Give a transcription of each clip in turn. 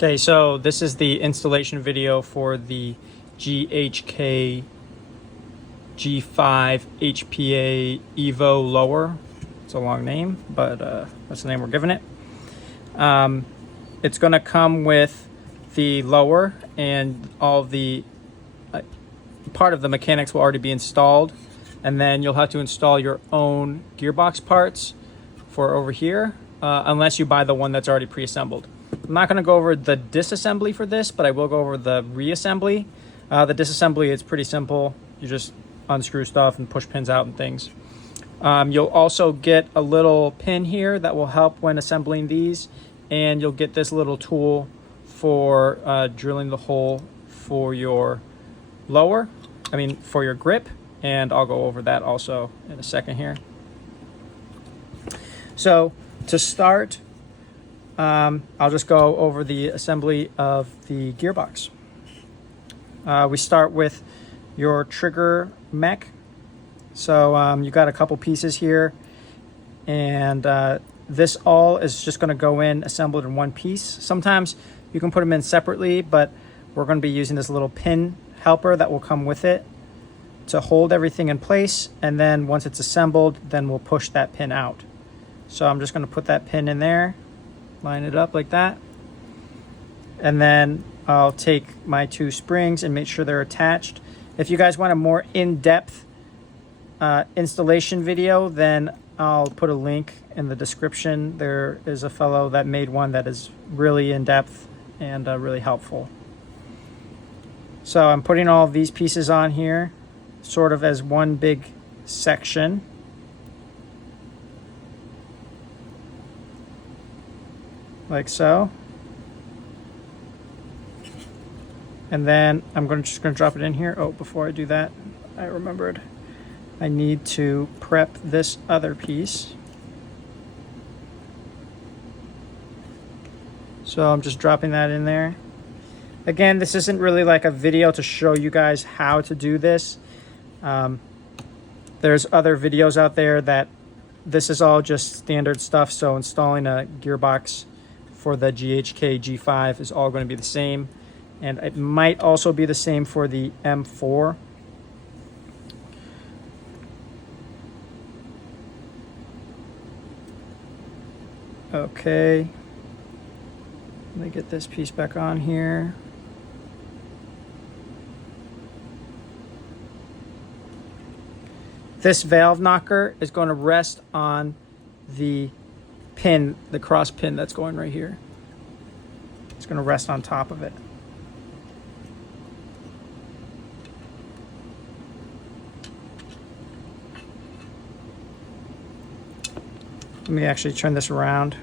Okay, so this is the installation video for the GHK G5 HPA Evo lower. It's a long name, but that's the name we're giving it. It's going to come with the lower, and all the part of the mechanics will already be installed, and then you'll have to install your own gearbox parts for over here, unless you buy the one that's already pre-assembled. I'm not going to go over the disassembly for this, but I will go over the reassembly. The disassembly is pretty simple. You just unscrew stuff and push pins out and things. You'll also get a little pin here that will help when assembling these, and you'll get this little tool for drilling the hole for your for your grip, and I'll go over that also in a second here. So to start, I'll just go over the assembly of the gearbox. We start with your trigger mech. So you got a couple pieces here, and this all is just going to go in assembled in one piece. Sometimes you can put them in separately, but we're going to be using this little pin helper that will come with it to hold everything in place, and then once it's assembled, then we'll push that pin out. So I'm just going to put that pin in there, line it up like that, and then I'll take my two springs and make sure they're attached. If you guys want a more in-depth installation video, then I'll put a link in the description. There is a fellow that made one that is really in-depth and really helpful. So I'm putting all of these pieces on here sort of as one big section. Like so. And then I'm just going to drop it in here. Oh, before I do that, I remembered I need to prep this other piece. So I'm just dropping that in there. Again, this isn't really like a video to show you guys how to do this. There's other videos out there that this is all just standard stuff. So installing a gearbox for the GHK G5 is all going to be the same. And it might also be the same for the M4. Okay. Let me get this piece back on here. This valve knocker is going to rest on the pin, the cross pin that's going right here. It's going to rest on top of it. Let me actually turn this around.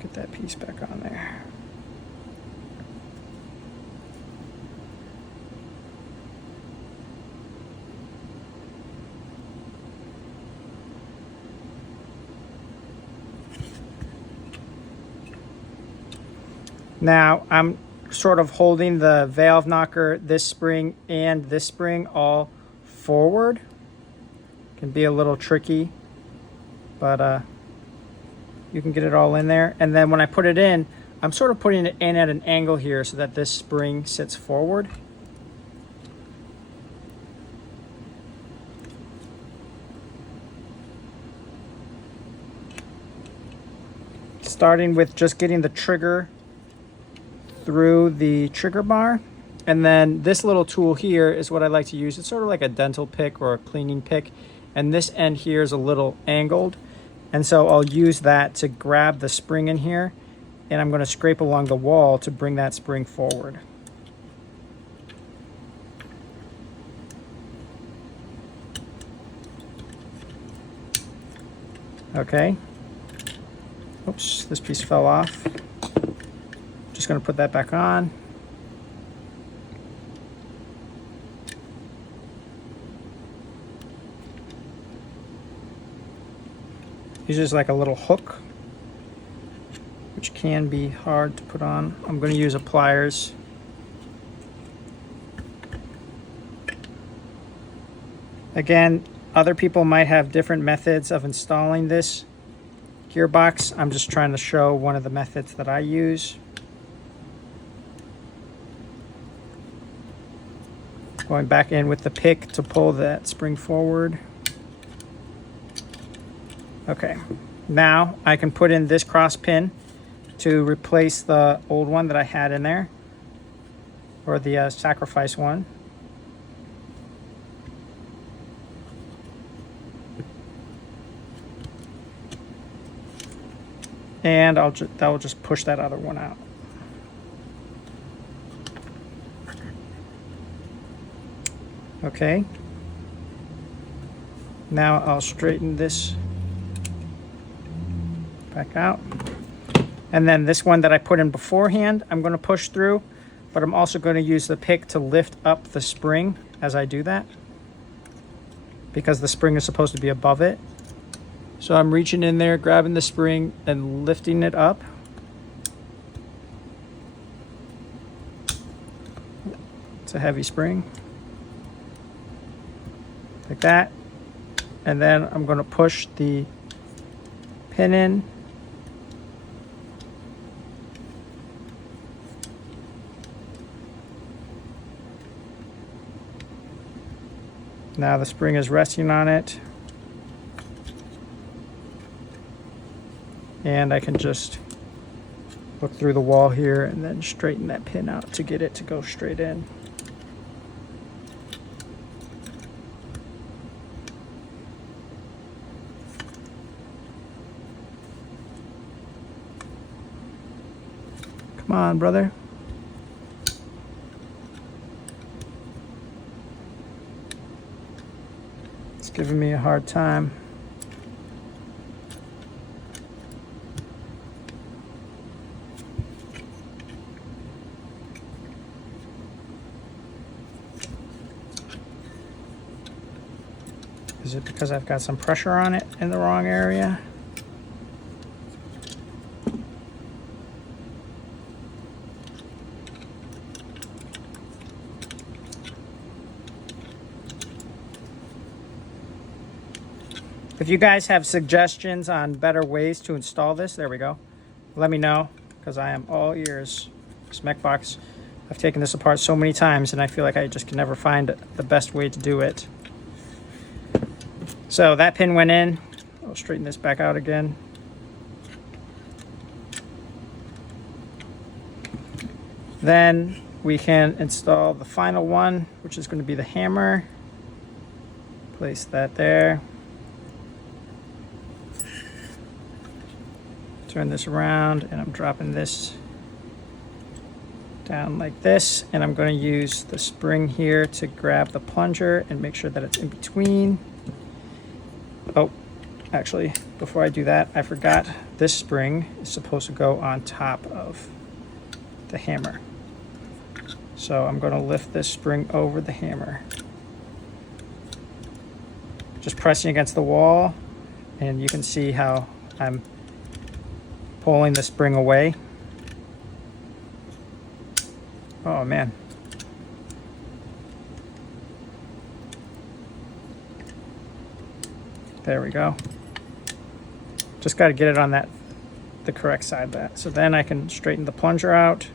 Get that piece back on there. Now I'm sort of holding the valve knocker, this spring and this spring all forward. Can be a little tricky, but you can get it all in there. And then when I put it in, I'm sort of putting it in at an angle here so that this spring sits forward. Starting with just getting the trigger through the trigger bar, and then this little tool here is what I like to use. It's sort of like a dental pick or a cleaning pick, and this end here is a little angled, and so I'll use that to grab the spring in here, and I'm going to scrape along the wall to bring that spring forward. Okay. Oops, this piece fell off. Just going to put that back on. This is like a little hook, which can be hard to put on. I'm going to use a pliers. Again, Other people might have different methods of installing this gearbox. I'm just trying to show one of the methods that I use. Going back in with the pick to pull that spring forward. Okay, now I can put in this cross pin to replace the old one that I had in there, or the sacrifice one. And that will just push that other one out. Okay. Now I'll straighten this back out. And then this one that I put in beforehand, I'm going to push through, but I'm also going to use the pick to lift up the spring as I do that, because the spring is supposed to be above it. So I'm reaching in there, grabbing the spring and lifting it up. It's a heavy spring. Like that. And then I'm going to push the pin in. Now the spring is resting on it. And I can just look through the wall here and then straighten that pin out to get it to go straight in. Come on, brother. It's giving me a hard time. Is it because I've got some pressure on it in the wrong area? If you guys have suggestions on better ways to install this, there we go. Let me know, because I am all ears. Smekbox. I've taken this apart so many times and I feel like I just can never find the best way to do it. So that pin went in. I'll straighten this back out again. Then we can install the final one, which is going to be the hammer. Place that there. Turn this around and I'm dropping this down like this, and I'm going to use the spring here to grab the plunger and make sure that it's in between. Oh, actually, before I do that, I forgot this spring is supposed to go on top of the hammer. So I'm going to lift this spring over the hammer. Just pressing against the wall, and you can see how I'm pulling the spring away. Oh man. There we go. Just got to get it on the correct side of that. So then I can straighten the plunger out.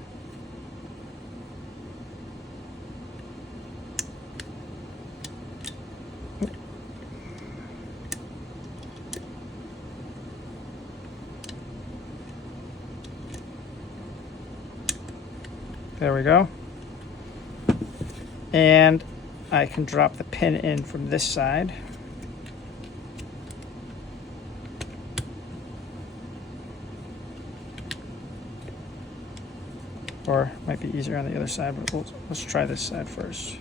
There we go. And I can drop the pin in from this side. Or it might be easier on the other side, but let's try this side first.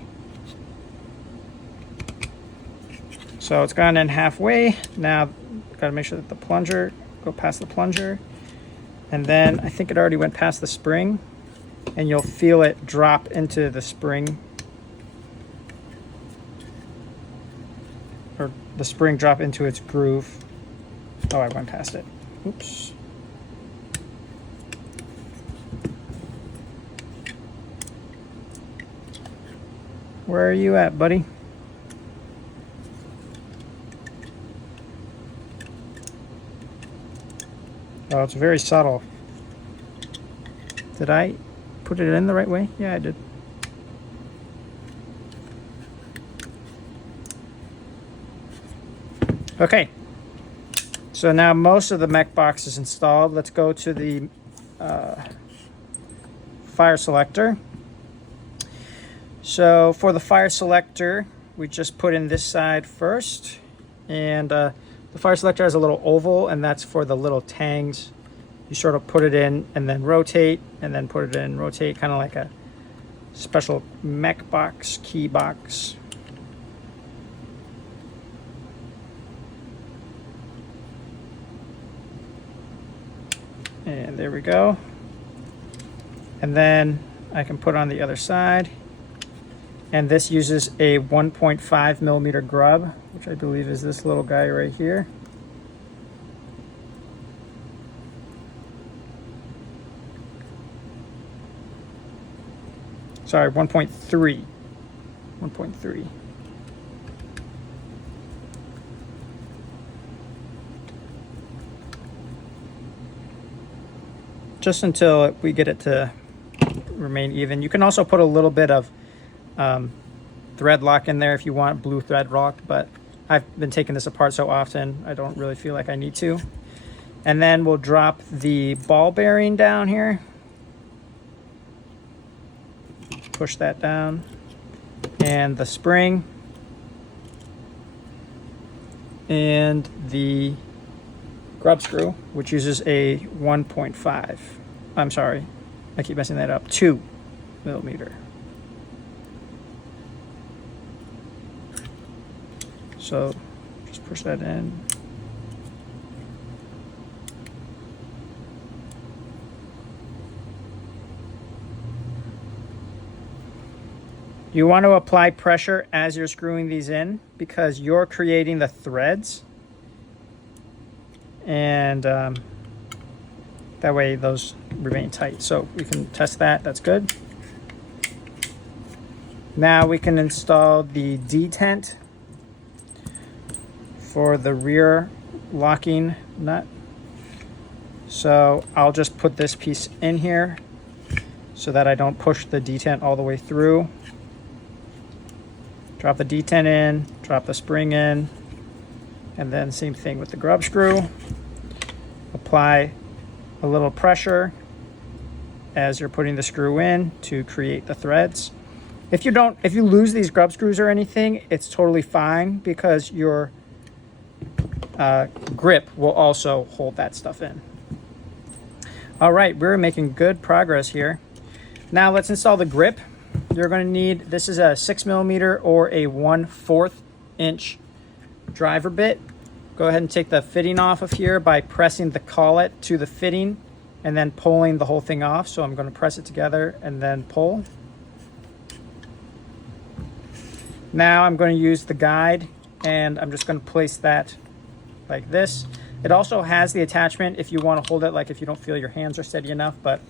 So it's gone in halfway. Now, got to make sure that the plunger, go past the plunger. And then I think it already went past the spring, and you'll feel it drop into the spring. Or the spring drop into its groove. Oh, I went past it. Oops. Where are you at, buddy? Oh, it's very subtle. Did I put it in the right way? Yeah, I did. Okay. So now most of the mech box is installed. Let's go to the fire selector. So for the fire selector, we just put in this side first. And the fire selector has a little oval, and that's for the little tangs. You sort of put it in and then rotate, and then put it in, rotate, kind of like a special mech box, key box. And there we go. And then I can put on the other side. And this uses a 1.5 millimeter grub, which I believe is this little guy right here. Sorry, 1.3. 1.3. Just until we get it to remain even. You can also put a little bit of thread lock in there if you want, blue thread lock, but I've been taking this apart so often I don't really feel like I need to. And then we'll drop the ball bearing down here. Push that down. And the spring. And the grub screw, which uses a 1.5. I'm sorry, I keep messing that up. 2 millimeter. So just push that in. You want to apply pressure as you're screwing these in because you're creating the threads. And that way those remain tight. So we can test that, that's good. Now we can install the detent for the rear locking nut. So I'll just put this piece in here so that I don't push the detent all the way through. Drop the detent in, drop the spring in, and then same thing with the grub screw. Apply a little pressure as you're putting the screw in to create the threads. If you lose these grub screws or anything, it's totally fine because your grip will also hold that stuff in. All right, we're making good progress here. Now let's install the grip. You're going to need, this is a 6 millimeter or a 1/4 inch driver bit. Go ahead and take the fitting off of here by pressing the collet to the fitting and then pulling the whole thing off. So I'm going to press it together and then pull. Now I'm going to use the guide and I'm just going to place that like this. It also has the attachment if you want to hold it, like if you don't feel your hands are steady enough, but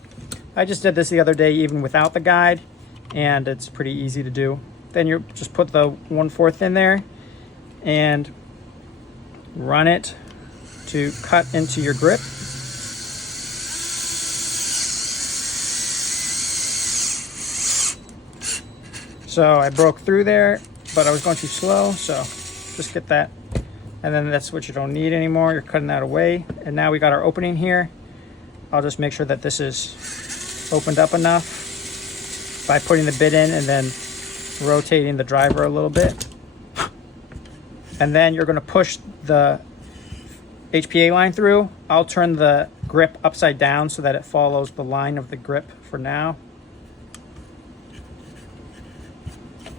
I just did this the other day even without the guide and it's pretty easy to do. Then you just put the 1/4 in there and run it to cut into your grip. So I broke through there, but I was going too slow, so just get that. And then that's what you don't need anymore. You're cutting that away. And now we got our opening here. I'll just make sure that this is opened up enough by putting the bit in and then rotating the driver a little bit. And then you're going to push the HPA line through. I'll turn the grip upside down so that it follows the line of the grip for now.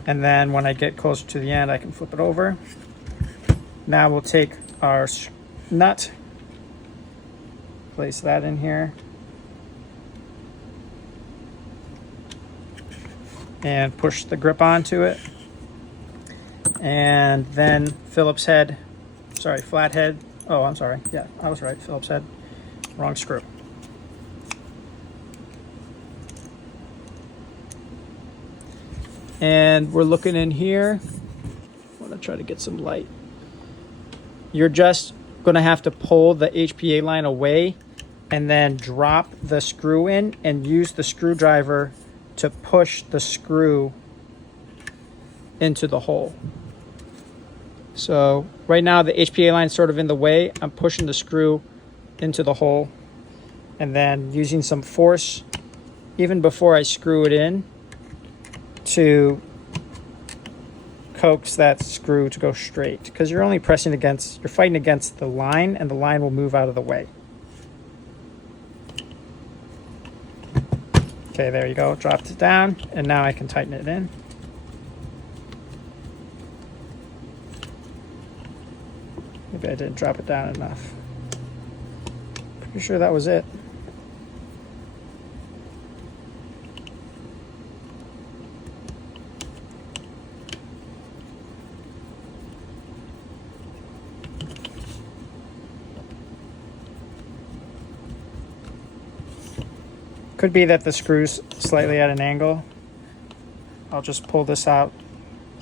And then when I get closer to the end, I can flip it over. Now we'll take our nut, place that in here, and push the grip onto it. And then Phillips head, sorry, flat head. Oh, I'm sorry. Yeah, I was right. Phillips head, wrong screw. And we're looking in here. I want to try to get some light. You're just going to have to pull the HPA line away and then drop the screw in and use the screwdriver to push the screw into the hole. So right now the HPA line is sort of in the way. I'm pushing the screw into the hole and then using some force even before I screw it in to coax that screw to go straight, because you're only pressing against, you're fighting against the line, and the line will move out of the way. Okay, there you go, dropped it down, and now I can tighten it in. Maybe I didn't drop it down enough. Pretty sure that was it. Could be that the screw's slightly at an angle. I'll just pull this out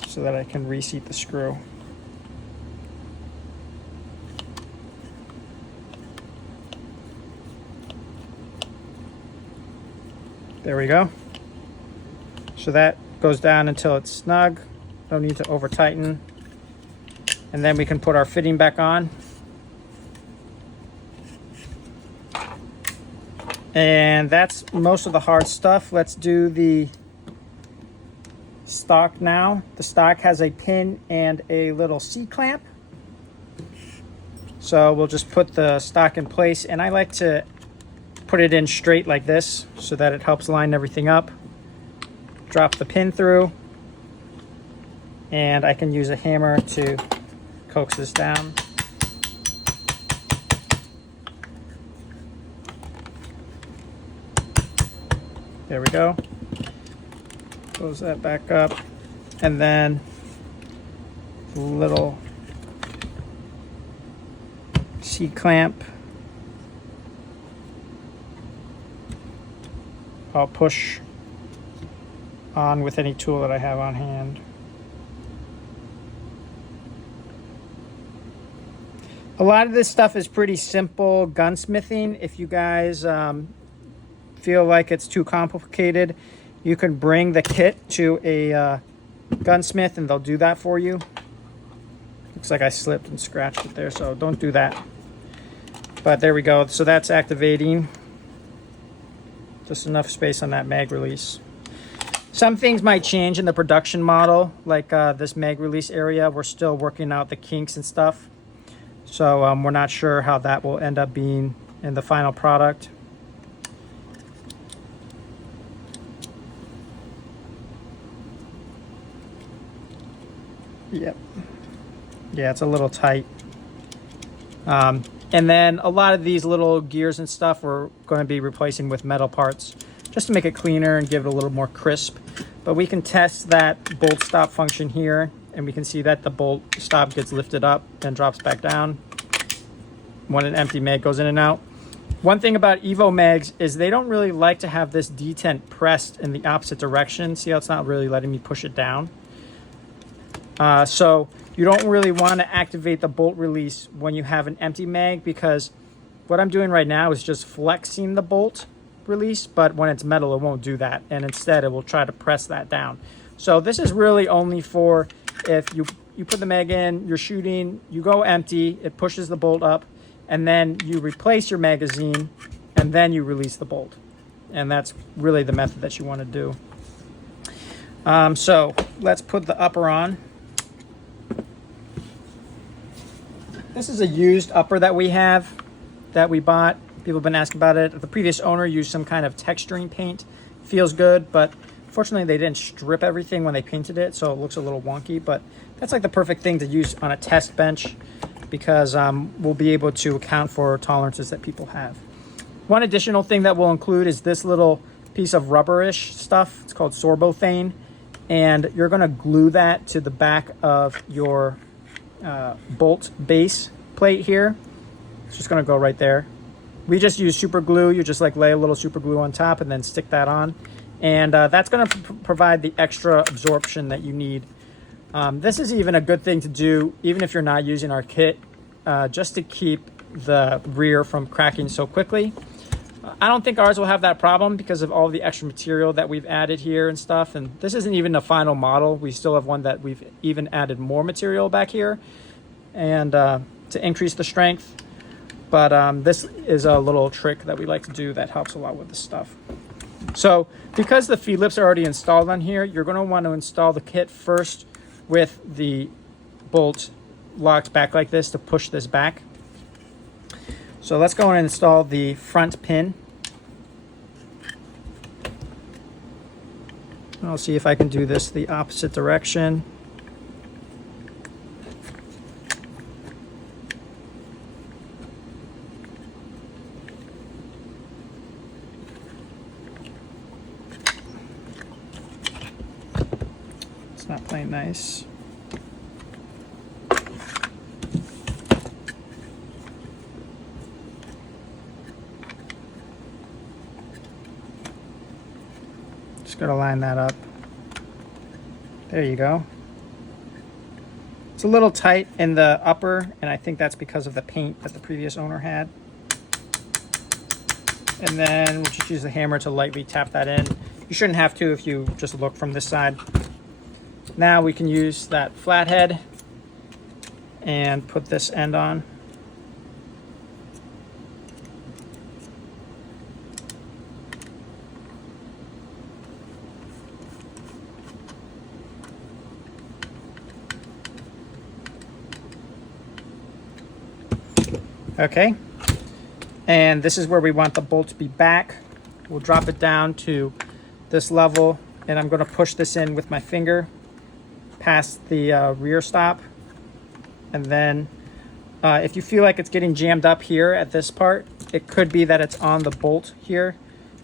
so that I can reseat the screw. There we go. So that goes down until it's snug. No need to over tighten. And then we can put our fitting back on. And that's most of the hard stuff. Let's do the stock now. The stock has a pin and a little C-clamp. So we'll just put the stock in place, and I like to put it in straight like this so that it helps line everything up. Drop the pin through, and I can use a hammer to coax this down. There we go. Close that back up, and then little C-clamp. I'll push on with any tool that I have on hand. A lot of this stuff is pretty simple gunsmithing. If you guys feel like it's too complicated, you can bring the kit to a gunsmith and they'll do that for you. Looks like I slipped and scratched it there, so don't do that. But there we go. So that's activating. Just enough space on that mag release. Some things might change in the production model, like this mag release area. We're still working out the kinks and stuff. So we're not sure how that will end up being in the final product. Yep. Yeah, it's a little tight. And then a lot of these little gears and stuff we're going to be replacing with metal parts just to make it cleaner and give it a little more crisp. But we can test that bolt stop function here, and we can see that the bolt stop gets lifted up and drops back down when an empty mag goes in and out. One thing about Evo mags is they don't really like to have this detent pressed in the opposite direction. See how it's not really letting me push it down? So you don't really want to activate the bolt release when you have an empty mag, because what I'm doing right now is just flexing the bolt release, but when it's metal it won't do that, and instead it will try to press that down. So this is really only for if you put the mag in, you're shooting, you go empty, it pushes the bolt up, and then you replace your magazine, and then you release the bolt. And that's really the method that you want to do. So let's put the upper on. This is a used upper that we have, that we bought. People have been asking about it. The previous owner used some kind of texturing paint. Feels good, but fortunately they didn't strip everything when they painted it, so it looks a little wonky. But that's like the perfect thing to use on a test bench, because we'll be able to account for tolerances that people have. One additional thing that we'll include is this little piece of rubberish stuff. It's called sorbothane, and you're going to glue that to the back of your bolt base plate here. It's just going to go right there. We just use super glue. You just like lay a little super glue on top and then stick that on, and that's going to provide the extra absorption that you need. This is even a good thing to do even if you're not using our kit, just to keep the rear from cracking so quickly. I don't think ours will have that problem because of all the extra material that we've added here and stuff. And this isn't even the final model. We still have one that we've even added more material back here and to increase the strength. But this is a little trick that we like to do that helps a lot with this stuff. So because the feed lips are already installed on here, you're going to want to install the kit first with the bolt locked back like this to push this back. So let's go and install the front pin. I'll see if I can do this the opposite direction. It's not playing nice. Just gotta line that up. There you go. It's a little tight in the upper, and I think that's because of the paint that the previous owner had. And then we'll just use the hammer to lightly tap that in. You shouldn't have to if you just look from this side. Now we can use that flathead and put this end on. Okay, and this is where we want the bolt to be back. We'll drop it down to this level, and I'm going to push this in with my finger past the rear stop. And then if you feel like it's getting jammed up here at this part, it could be that it's on the bolt here.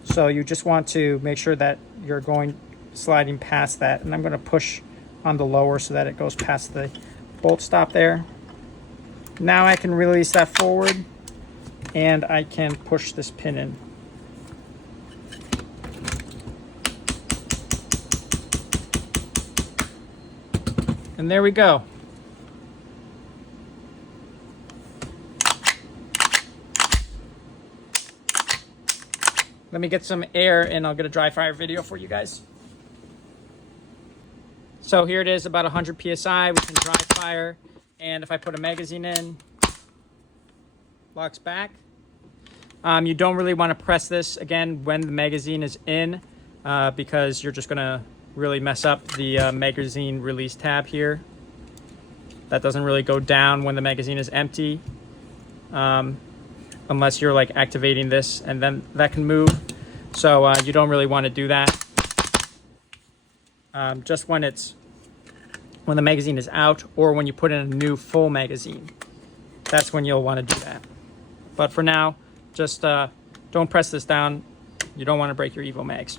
So you just want to make sure that you're sliding past that. And I'm going to push on the lower so that it goes past the bolt stop there. Now I can release that forward and I can push this pin in. And there we go. Let me get some air and I'll get a dry fire video for you guys. So here it is, about 100 PSI. We can dry fire. And if I put a magazine in, locks back. You don't really want to press this again when the magazine is in because you're just going to really mess up the magazine release tab here. That doesn't really go down when the magazine is empty unless you're like activating this, and then that can move. So you don't really want to do that. Just when the magazine is out or when you put in a new full magazine, that's when you'll want to do that. But for now, just don't press this down. You don't want to break your Evo mags.